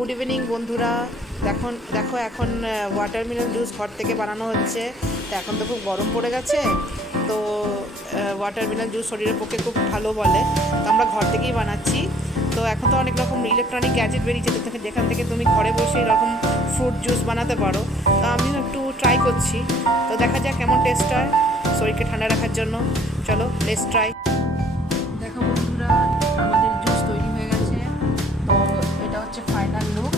Good evening বন্ধুরা। দেখো এখন ওয়াটারমেলন জুস ঘর থেকে বানানো হচ্ছে। তো এখন তো খুব গরম পড়ে গেছে, তো ওয়াটারমেলন জুস শরীরের পক্ষে খুব ভালো বলে, তো আমরা ঘর থেকেই বানাচ্ছি। তো এখন তো অনেক রকম ইলেকট্রনিক গ্যাজেট বেরিয়েছে, যেখান থেকে তুমি ঘরে বসে এরকম ফ্রুট জুস বানাতে পারো। তো আমিও একটু ট্রাই করছি, তো দেখা যাক কেমন টেস্ট হয় শরীরকে ঠান্ডা রাখার জন্য। চলো লেটস ট্রাই। দেখো বন্ধুরা, আমাদের জুস তৈরি হয়ে গেছে। তো এটা হচ্ছে ফাইনাল লুক।